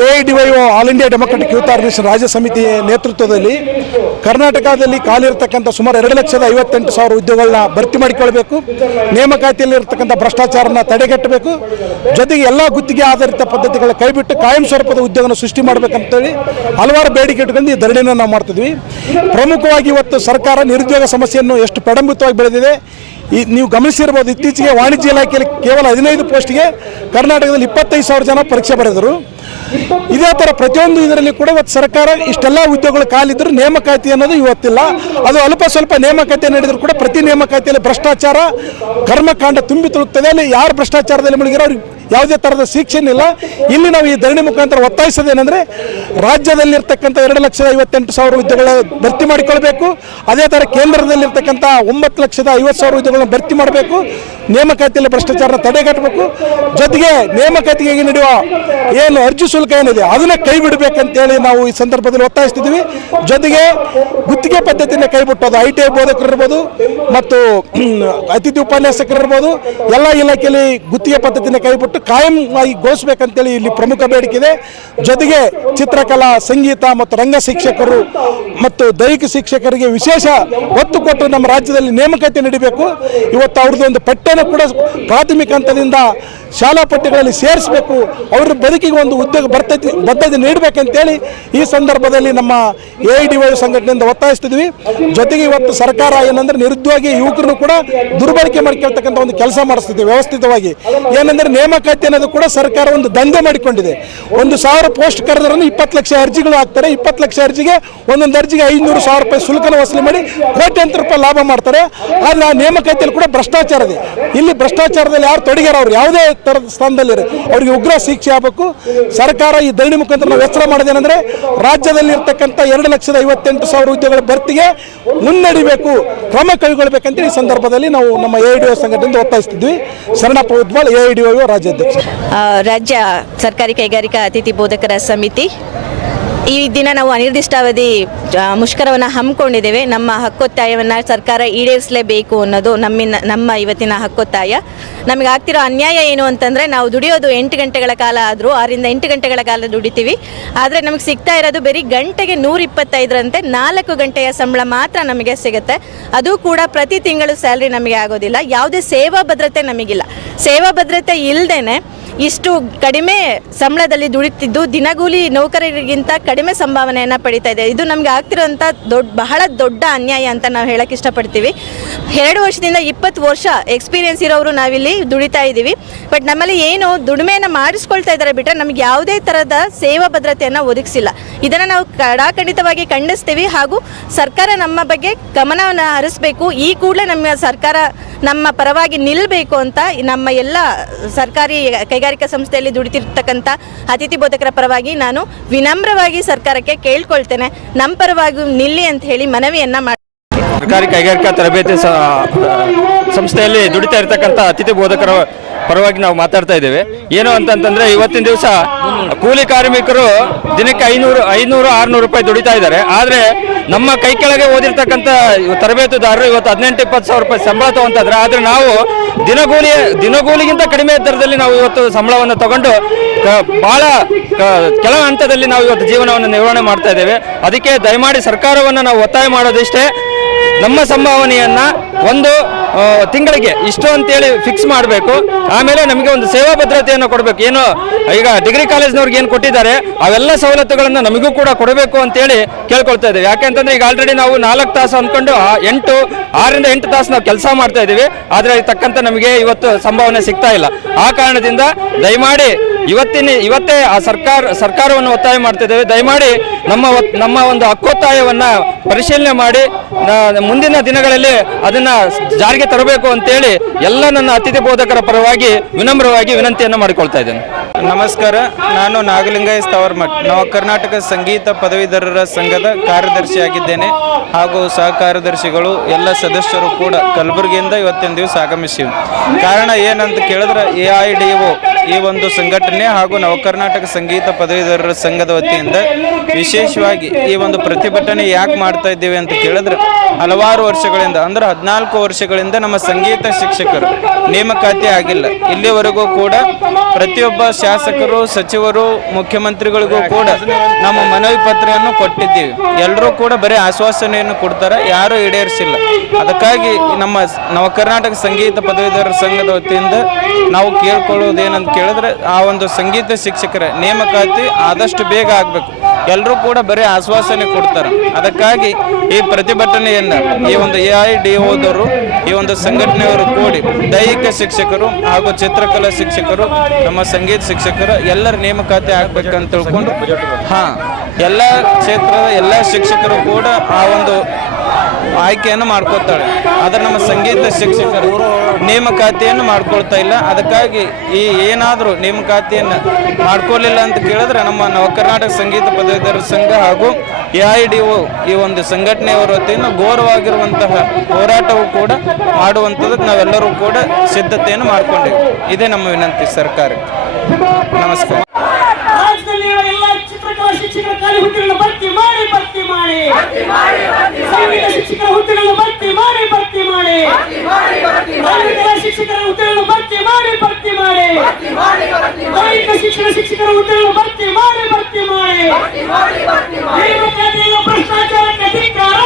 AIDYO all India democratic youth organisation ರಾಜ್ಯ ಸಮಿತಿ ನೇತೃತ್ವದಲ್ಲಿ ಕರ್ನಾಟಕದಲ್ಲಿ ಖಾಲಿರ್ತಕ್ಕಂಥ ಸುಮಾರು 2,58,000 ಉದ್ಯೋಗಗಳನ್ನ ಭರ್ತಿ ಮಾಡಿಕೊಳ್ಳಬೇಕು, ನೇಮಕಾತಿಯಲ್ಲಿ ಇರತಕ್ಕಂಥ ಭ್ರಷ್ಟಾಚಾರನ ತಡೆಗಟ್ಟಬೇಕು, ಜೊತೆಗೆ ಎಲ್ಲ ಗುತ್ತಿಗೆ ಆಧಾರಿತ ಪದ್ಧತಿಗಳ ಕೈಬಿಟ್ಟು ಕಾಯಂ ಸ್ವರೂಪದ ಉದ್ಯೋಗನ ಸೃಷ್ಟಿ ಮಾಡಬೇಕಂತೇಳಿ ಹಲವಾರು ಬೇಡಿಕೆ ಇಟ್ಕೊಂಡು ಈ ಧರಣಿಯನ್ನು ನಾವು ಮಾಡ್ತಿದ್ವಿ. ಪ್ರಮುಖವಾಗಿ ಇವತ್ತು ಸರ್ಕಾರ ನಿರುದ್ಯೋಗ ಸಮಸ್ಯೆಯನ್ನು ಎಷ್ಟು ಪ್ರಡಂಬಿತವಾಗಿ ಬೆಳೆದಿದೆ ನೀವು ಗಮನಿಸಿರ್ಬೋದು. ಇತ್ತೀಚೆಗೆ ವಾಣಿಜ್ಯ ಇಲಾಖೆಯಲ್ಲಿ ಕೇವಲ 15 ಪೋಸ್ಟ್ಗೆ ಕರ್ನಾಟಕದಲ್ಲಿ 25,000 ಜನ ಪರೀಕ್ಷೆ ಬರೆದರು. ಇದೇ ಥರ ಪ್ರತಿಯೊಂದು ಇದರಲ್ಲಿ ಕೂಡ ಇವತ್ತು ಸರ್ಕಾರ ಇಷ್ಟೆಲ್ಲ ಉದ್ಯೋಗಗಳು ಕಾಲಿದ್ರು ನೇಮಕಾತಿ ಅನ್ನೋದು ಇವತ್ತಿಲ್ಲ. ಅದು ಅಲ್ಪ ಸ್ವಲ್ಪ ನೇಮಕಾತಿ ನಡೆದರೂ ಕೂಡ ಪ್ರತಿ ನೇಮಕಾತಿಯಲ್ಲಿ ಭ್ರಷ್ಟಾಚಾರ ಕರ್ಮಕಾಂಡ ತುಂಬಿ ತುಳುಕ್ತದೆ. ಅಲ್ಲಿ ಯಾರು ಭ್ರಷ್ಟಾಚಾರದಲ್ಲಿ ಮುಳುಗಿರೋ ಅವ್ರಿಗೆ ಯಾವುದೇ ಥರದ ಶಿಕ್ಷಣ ಇಲ್ಲ. ಇಲ್ಲಿ ನಾವು ಈ ಧರಣಿ ಮುಖಾಂತರ ಒತ್ತಾಯಿಸೋದೇನೆಂದರೆ ರಾಜ್ಯದಲ್ಲಿರ್ತಕ್ಕಂಥ 2,58,000 ಉದ್ಯೋಗಗಳ ಭರ್ತಿ ಮಾಡಿಕೊಳ್ಬೇಕು. ಅದೇ ಥರ ಕೇಂದ್ರದಲ್ಲಿರ್ತಕ್ಕಂಥ 9,50,000 ಉದ್ಯೋಗಗಳನ್ನು ಭರ್ತಿ ಮಾಡಬೇಕು. ನೇಮಕಾತಿಯಲ್ಲಿ ಭ್ರಷ್ಟಾಚಾರ ತಡೆಗಟ್ಟಬೇಕು. ಜೊತೆಗೆ ನೇಮಕಾತಿಗೆ ನಡೆಯುವ ಏನು ಅರ್ಜಿ ಶುಲ್ಕ ಏನಿದೆ ಅದನ್ನ ಕೈ ಬಿಡಬೇಕಂತೇಳಿ ನಾವು ಈ ಸಂದರ್ಭದಲ್ಲಿ ಒತ್ತಾಯಿಸ್ತಿದ್ದೀವಿ. ಜೊತೆಗೆ ಗುತ್ತಿಗೆ ಪದ್ಧತಿಯನ್ನು ಕೈಬಿಟ್ಟು ಅದು ITI ಬೋಧಕರು ಇರ್ಬೋದು ಮತ್ತು ಅತಿಥಿ ಉಪನ್ಯಾಸಕರು ಇರ್ಬೋದು ಎಲ್ಲ ಇಲಾಖೆಯಲ್ಲಿ ಗುತ್ತಿಗೆ ಪದ್ಧತಿನ ಕೈಬಿಟ್ಟು ಕಾಯಂ ಆಗಿ ಘೋಷಿಸಬೇಕಂತೇಳಿ ಇಲ್ಲಿ ಪ್ರಮುಖ ಬೇಡಿಕೆ ಇದೆ. ಜೊತೆಗೆ ಚಿತ್ರಕಲಾ, ಸಂಗೀತ ಮತ್ತು ರಂಗ ಶಿಕ್ಷಕರು ಮತ್ತು ದೈಹಿಕ ಶಿಕ್ಷಕರಿಗೆ ವಿಶೇಷ ಒತ್ತು ಕೊಟ್ಟು ನಮ್ಮ ರಾಜ್ಯದಲ್ಲಿ ನೇಮಕಾತಿ ನಡೀಬೇಕು. ಇವತ್ತು ಅವ್ರದ್ದು ಒಂದು ಪಠ್ಯನ ಕೂಡ ಪ್ರಾಥಮಿಕ ಹಂತದಿಂದ ಶಾಲಾ ಪಠ್ಯಗಳಲ್ಲಿ ಸೇರಿಸಬೇಕು. ಅವ್ರ ಬದುಕಿಗೆ ಒಂದು ಉದ್ಯೋಗ ಬದ್ಧತೆ ನೀಡಬೇಕಂತೇಳಿ ಈ ಸಂದರ್ಭದಲ್ಲಿ ನಮ್ಮ AIDYO ಸಂಘಟನೆಯಿಂದ ಒತ್ತಾಯಿಸ್ತಿದ್ವಿ. ಜೊತೆಗೆ ಇವತ್ತು ಸರ್ಕಾರ ಏನಂದ್ರೆ ನಿರುದ್ಯೋಗಿ ಯುವಕರನ್ನು ಕೂಡ ದುರ್ಬಳಕೆ ಮಾಡ್ಕೊಳ್ತಕ್ಕಂಥ ಒಂದು ಕೆಲಸ ಮಾಡಿಸ್ತಿದೆ ವ್ಯವಸ್ಥಿತವಾಗಿ. ಏನಂದ್ರೆ ನೇಮಕಾತಿ ಅನ್ನೋದು ಕೂಡ ಸರ್ಕಾರ ಒಂದು ದಂಧೆ ಮಾಡಿಕೊಂಡಿದೆ. 1,000 ಪೋಸ್ಟ್ ಕರೆದ್ರೂ 20 ಲಕ್ಷ ಅರ್ಜಿಗಳು ಹಾಕ್ತಾರೆ. 20 ಲಕ್ಷ ಅರ್ಜಿಗೆ ಒಂದೊಂದು ಅರ್ಜಿಗೆ 500,000 ರೂಪಾಯಿ ಶುಲ್ಕನ ವಸೂಲಿ ಮಾಡಿ ಕೋಟ್ಯಾಂತರ ರೂಪಾಯಿ ಲಾಭ ಮಾಡ್ತಾರೆ. ಆದರೆ ಆ ನೇಮಕಾತಿಯಲ್ಲಿ ಕೂಡ ಭ್ರಷ್ಟಾಚಾರ ಇದೆ. ಇಲ್ಲಿ ಭ್ರಷ್ಟಾಚಾರದಲ್ಲಿ ಯಾರು ತೊಡಗ್ಯಾರ ಅವ್ರು ಯಾವುದೇ ಥರದ ಸ್ಥಾನದಲ್ಲಿ ಅವರಿಗೆ ಉಗ್ರ ಶಿಕ್ಷೆ ಆಗಬೇಕು. ಸರ್ಕಾರ ಈ ಧರಣಿ ಮುಖಾಂತರ ನಾವು ಎಚ್ಚರ ಮಾಡೋದೇನೆಂದರೆ ರಾಜ್ಯದಲ್ಲಿ ಇರ್ತಕ್ಕಂಥ 2,58,000 ಉದ್ಯೋಗಗಳ ಭರ್ತಿಗೆ ಮುನ್ನಡಿಬೇಕು, ಕ್ರಮ ಕೈಗೊಳ್ಳಬೇಕಂತ ಈ ಸಂದರ್ಭದಲ್ಲಿ ನಾವು ನಮ್ಮ AIDYO ಸಂಘಟನೆಯಿಂದ ಒತ್ತಾಯಿಸ್ತಿದ್ವಿ. ಶರಣಪ್ಪ ಉದ್ವಾಳ್, AIDYO ರಾಜ್ಯಾಧ್ಯಕ್ಷ. ರಾಜ್ಯ ಸರ್ಕಾರಿ ಕೈಗಾರಿಕಾ ಅತಿಥಿ ಬೋಧಕರ ಸಮಿತಿ ಈ ದಿನ ನಾವು ಅನಿರ್ದಿಷ್ಟಾವಧಿ ಮುಷ್ಕರವನ್ನು ಹಮ್ಮಿಕೊಂಡಿದ್ದೇವೆ. ನಮ್ಮ ಹಕ್ಕೊತ್ತಾಯವನ್ನು ಸರ್ಕಾರ ಈಡೇರಿಸಲೇಬೇಕು ಅನ್ನೋದು ನಮ್ಮ ಇವತ್ತಿನ ಹಕ್ಕೊತ್ತಾಯ. ನಮಗೆ ಆಗ್ತಿರೋ ಅನ್ಯಾಯ ಏನು ಅಂತಂದರೆ ನಾವು ದುಡಿಯೋದು 8 ಗಂಟೆಗಳ ಕಾಲ ಆದರೂ 6ರಿಂದ 8 ಗಂಟೆಗಳ ಕಾಲ ದುಡಿತೀವಿ. ಆದರೆ ನಮಗೆ ಸಿಗ್ತಾ ಇರೋದು ಬರೀ ಗಂಟೆಗೆ 125ರಂತೆ 4 ಗಂಟೆಯ ಸಂಬಳ ಮಾತ್ರ ನಮಗೆ ಸಿಗುತ್ತೆ. ಅದು ಕೂಡ ಪ್ರತಿ ತಿಂಗಳು ಸ್ಯಾಲ್ರಿ ನಮಗೆ ಆಗೋದಿಲ್ಲ. ಯಾವುದೇ ಸೇವಾ ಭದ್ರತೆ ನಮಗಿಲ್ಲ. ಸೇವಾ ಭದ್ರತೆ ಇಲ್ಲದೇ ಇಷ್ಟು ಕಡಿಮೆ ಸಂಬಳದಲ್ಲಿ ದುಡಿತಿದ್ದು ದಿನಗೂಲಿ ನೌಕರರಿಗಿಂತ ಕಡಿಮೆ ಸಂಭಾವನೆಯನ್ನು ಪಡಿತಾ ಇದೆ. ಇದು ನಮಗೆ ಆಗ್ತಿರೋಂಥ ಬಹಳ ದೊಡ್ಡ ಅನ್ಯಾಯ ಅಂತ ನಾವು ಹೇಳಕ್ಕೆ ಇಷ್ಟಪಡ್ತೀವಿ. 2 ವರ್ಷದಿಂದ 20 ವರ್ಷ ಎಕ್ಸ್ಪೀರಿಯನ್ಸ್ ಇರೋರು ನಾವಿಲ್ಲಿ ದುಡಿತಾ ಇದ್ದೀವಿ. ಬಟ್ ನಮ್ಮಲ್ಲಿ ಏನು ದುಡಿಮೆಯನ್ನು ಮಾಡಿಸ್ಕೊಳ್ತಾ ಇದ್ದಾರೆ ಬಿಟ್ಟರೆ ನಮಗೆ ಯಾವುದೇ ಥರದ ಸೇವಾ ಭದ್ರತೆಯನ್ನು ಒದಗಿಸಿಲ್ಲ. ಇದನ್ನು ನಾವು ಕಡಾಖಂಡಿತವಾಗಿ ಖಂಡಿಸ್ತೀವಿ. ಹಾಗೂ ಸರ್ಕಾರ ನಮ್ಮ ಬಗ್ಗೆ ಗಮನವನ್ನು ಹರಿಸಬೇಕು. ಈ ಕೂಡಲೇ ನಮ್ಮ ಸರ್ಕಾರ ನಮ್ಮ ಪರವಾಗಿ ನಿಲ್ಲಬೇಕು ಅಂತ ನಮ್ಮ ಎಲ್ಲ ಸರ್ಕಾರಿ ಕೈಗಾರಿಕಾ ಸಂಸ್ಥೆಯಲ್ಲಿ ದುಡಿತಿರ್ತಕ್ಕಂಥ ಅತಿಥಿ ಬೋಧಕರ ಪರವಾಗಿ ನಾನು ವಿನಮ್ರವಾಗಿ ಸರ್ಕಾರಕ್ಕೆ ಕೇಳ್ಕೊಳ್ತೇನೆ, ನಮ್ಮ ಪರವಾಗಿ ನಿಲ್ಲಿ ಅಂತ ಹೇಳಿ ಮನವಿಯನ್ನ ಮಾಡಿ. ಸರ್ಕಾರಿ ಕೈಗಾರಿಕಾ ತರಬೇತಿ ಸಂಸ್ಥೆಯಲ್ಲಿ ದುಡಿತಾ ಇರ್ತಕ್ಕಂಥ ಅತಿಥಿ ಬೋಧಕರ ಪರವಾಗಿ ನಾವು ಮಾತಾಡ್ತಾ ಇದ್ದೇವೆ. ಏನು ಅಂತಂತಂದ್ರೆ ಇವತ್ತಿನ ದಿವಸ ಕೂಲಿ ಕಾರ್ಮಿಕರು ದಿನಕ್ಕೆ 500-600 ರೂಪಾಯಿ ದುಡಿತಾ ಇದ್ದಾರೆ. ಆದರೆ ನಮ್ಮ ಕೈ ಕೆಳಗೆ ಓದಿರ್ತಕ್ಕಂಥ ತರಬೇತುದಾರರು ಇವತ್ತು 18-20 ಸಾವಿರ ರೂಪಾಯಿ ಸಂಬಳ ತಗೊಂತಿದ್ರೆ, ಆದರೆ ನಾವು ದಿನಗೂಲಿಗಿಂತ ಕಡಿಮೆ ದರದಲ್ಲಿ ನಾವು ಇವತ್ತು ಸಂಬಳವನ್ನು ತಗೊಂಡು ಬಹಳ ಕೆಳ ಹಂತದಲ್ಲಿ ನಾವು ಇವತ್ತು ಜೀವನವನ್ನು ನಿರ್ವಹಣೆ ಮಾಡ್ತಾ ಇದ್ದೇವೆ. ಅದಕ್ಕೆ ದಯಮಾಡಿ ಸರ್ಕಾರವನ್ನು ನಾವು ಒತ್ತಾಯ ಮಾಡೋದಿಷ್ಟೇ, ನಮ್ಮ ಸಂಭಾವನೆಯನ್ನು ಒಂದು ತಿಂಗಳಿಗೆ ಇಷ್ಟು ಅಂತೇಳಿ ಫಿಕ್ಸ್ ಮಾಡಬೇಕು. ಆಮೇಲೆ ನಮಗೆ ಒಂದು ಸೇವಾ ಭದ್ರತೆಯನ್ನು ಕೊಡಬೇಕು. ಏನು ಈಗ ಡಿಗ್ರಿ ಕಾಲೇಜ್ನವ್ರಿಗೆ ಏನು ಕೊಟ್ಟಿದ್ದಾರೆ ಅವೆಲ್ಲ ಸವಲತ್ತುಗಳನ್ನು ನಮಗೂ ಕೂಡ ಕೊಡಬೇಕು ಅಂತೇಳಿ ಕೇಳ್ಕೊಳ್ತಾ ಇದ್ದೇವೆ. ಯಾಕೆಂತಂದ್ರೆ ಈಗ ಆಲ್ರೆಡಿ ನಾವು 4 ತಾಸು ಅಂದ್ಕೊಂಡು 6ರಿಂದ 8 ತಾಸು ನಾವು ಕೆಲಸ ಮಾಡ್ತಾ ಇದ್ದೀವಿ. ಆದರೆ ತಕ್ಕಂತ ನಮಗೆ ಇವತ್ತು ಸಂಭಾವನೆ ಸಿಗ್ತಾ ಇಲ್ಲ. ಆ ಕಾರಣದಿಂದ ದಯಮಾಡಿ ಇವತ್ತೇ ಆ ಸರ್ಕಾರವನ್ನು ಒತ್ತಾಯ ಮಾಡ್ತಾ ಇದ್ದೇವೆ. ದಯಮಾಡಿ ನಮ್ಮ ಒಂದು ಹಕ್ಕೊತ್ತಾಯವನ್ನು ಪರಿಶೀಲನೆ ಮಾಡಿ ಮುಂದಿನ ದಿನಗಳಲ್ಲಿ ಅದನ್ನ ಜಾರಿಗೆ ತರಬೇಕು ಅಂತೇಳಿ ಎಲ್ಲ ನನ್ನ ಅತಿಥಿ ಬೋಧಕರ ಪರವಾಗಿ ವಿನಮ್ರವಾಗಿ ವಿನಂತಿಯನ್ನು ಮಾಡಿಕೊಳ್ತಾ ಇದ್ದೇನೆ. ನಮಸ್ಕಾರ, ನಾನು ನಾಗಲಿಂಗಯ್ಯ ಸ್ಥಾವರಮಠ್ ನವ ಕರ್ನಾಟಕ ಸಂಗೀತ ಪದವೀಧರರ ಸಂಘದ ಕಾರ್ಯದರ್ಶಿಯಾಗಿದ್ದೇನೆ. ಹಾಗೂ ಸಹ ಕಾರ್ಯದರ್ಶಿಗಳು ಎಲ್ಲ ಸದಸ್ಯರು ಕೂಡ ಕಲಬುರಗಿಯಿಂದ ಇವತ್ತಿನ ದಿವಸ ಆಗಮಿಸಿವೆ. ಕಾರಣ ಏನಂತ ಕೇಳಿದ್ರೆ AIDYO ಈ ಒಂದು ಸಂಘಟನೆ ಹಾಗೂ ನವ ಕರ್ನಾಟಕ ಸಂಗೀತ ಪದವೀಧರರ ಸಂಘದ ವತಿಯಿಂದ ವಿಶೇಷವಾಗಿ ಈ ಒಂದು ಪ್ರತಿಭಟನೆ ಯಾಕೆ ಮಾಡ್ತಾ ಇದ್ದೇವೆ ಅಂತ ಕೇಳಿದ್ರೆ, ಹಲವಾರು ವರ್ಷಗಳಿಂದ ಅಂದ್ರೆ 14 ವರ್ಷಗಳಿಂದ ನಮ್ಮ ಸಂಗೀತ ಶಿಕ್ಷಕರು ನೇಮಕಾತಿ ಆಗಿಲ್ಲ. ಇಲ್ಲಿವರೆಗೂ ಕೂಡ ಪ್ರತಿಯೊಬ್ಬ ಶಾಸಕರು, ಸಚಿವರು, ಮುಖ್ಯಮಂತ್ರಿಗಳಿಗೂ ಕೂಡ ನಮ್ಮ ಮನವಿ ಪತ್ರವನ್ನು ಕೊಟ್ಟಿದ್ದೀವಿ. ಎಲ್ಲರೂ ಕೂಡ ಬರೀ ಆಶ್ವಾಸನೆಯನ್ನು ಕೊಡ್ತಾರೆ, ಯಾರೂ ಈಡೇರಿಸಿಲ್ಲ. ಅದಕ್ಕಾಗಿ ನಮ್ಮ ನವ ಕರ್ನಾಟಕ ಸಂಗೀತ ಪದವೀಧರರ ಸಂಘದ ವತಿಯಿಂದ ನಾವು ಕೇಳ್ಕೊಳ್ಳೋದೇನಂತ ಕೇಳಿದ್ರೆ, ಆ ಒಂದು ಸಂಗೀತ ಶಿಕ್ಷಕರ ನೇಮಕಾತಿ ಆದಷ್ಟು ಬೇಗ ಆಗಬೇಕು. ಎಲ್ಲರೂ ಕೂಡ ಬರೀ ಆಶ್ವಾಸನೆ ಕೊಡ್ತಾರೆ. ಅದಕ್ಕಾಗಿ ಈ ಪ್ರತಿಭಟನೆಯನ್ನು ಈ ಒಂದು AIDOದವರು, ಈ ಒಂದು ಸಂಘಟನೆಯವರು ಕೂಡಿ ದೈಹಿಕ ಶಿಕ್ಷಕರು ಹಾಗೂ ಚಿತ್ರಕಲಾ ಶಿಕ್ಷಕರು, ನಮ್ಮ ಸಂಗೀತ ಶಿಕ್ಷಕರು ಎಲ್ಲರ ನೇಮಕಾತಿ ಆಗ್ಬೇಕಂತ ತಿಳ್ಕೊಂಡು ಎಲ್ಲ ಕ್ಷೇತ್ರದ ಎಲ್ಲ ಶಿಕ್ಷಕರು ಕೂಡ ಆ ಒಂದು ಆಯ್ಕೆಯನ್ನು ಮಾಡ್ಕೊಳ್ತಾಳೆ. ಆದರೆ ನಮ್ಮ ಸಂಗೀತ ಶಿಕ್ಷಕರು ನೇಮಕಾತಿಯನ್ನು ಮಾಡ್ಕೊಳ್ತಾ ಇಲ್ಲ. ಅದಕ್ಕಾಗಿ ಈ ಏನಾದರೂ ನೇಮಕಾತಿಯನ್ನು ಮಾಡ್ಕೊಳ್ಳಿಲ್ಲ ಅಂತ ಕೇಳಿದ್ರೆ ನಮ್ಮ ನವ ಕರ್ನಾಟಕ ಸಂಗೀತ ಪದವೀಧರರ ಸಂಘ ಹಾಗೂ AIDO ಈ ಒಂದು ಸಂಘಟನೆಯವರ ವತಿಯಿಂದ ಘೋರವಾಗಿರುವಂತಹ ಹೋರಾಟವು ಕೂಡ ಮಾಡುವಂಥದ್ದಕ್ಕೆ ನಾವೆಲ್ಲರೂ ಕೂಡ ಸಿದ್ಧತೆಯನ್ನು ಮಾಡಿಕೊಂಡಿವಿ. ಇದೇ ನಮ್ಮ ವಿನಂತಿ ಸರ್ಕಾರಕ್ಕೆ. ನಮಸ್ಕಾರ. ಶಿಕ್ಷಕರ ಖಾಲಿ ಹುದ್ದೆಗಳನ್ನು ಭರ್ತಿ ಮಾಡಿ ಸಂಗೀತ ಶಿಕ್ಷಕರ ಹುದ್ದೆಗಳನ್ನು ಭರ್ತಿ ಮಾಡಿ ಶಿಕ್ಷಕರ ಹುದ್ದೆಗಳನ್ನು ಭರ್ತಿ ಮಾಡಿ ದೈಹಿಕ ಶಿಕ್ಷಕರ ಹುದ್ದೆಗಳನ್ನು ಭರ್ತಿ ಮಾಡಿ ನೇಮಕಾತಿಯ ಭ್ರಷ್ಟಾಚಾರಕ್ಕೆ ಧಿಕ್ಕಾರ.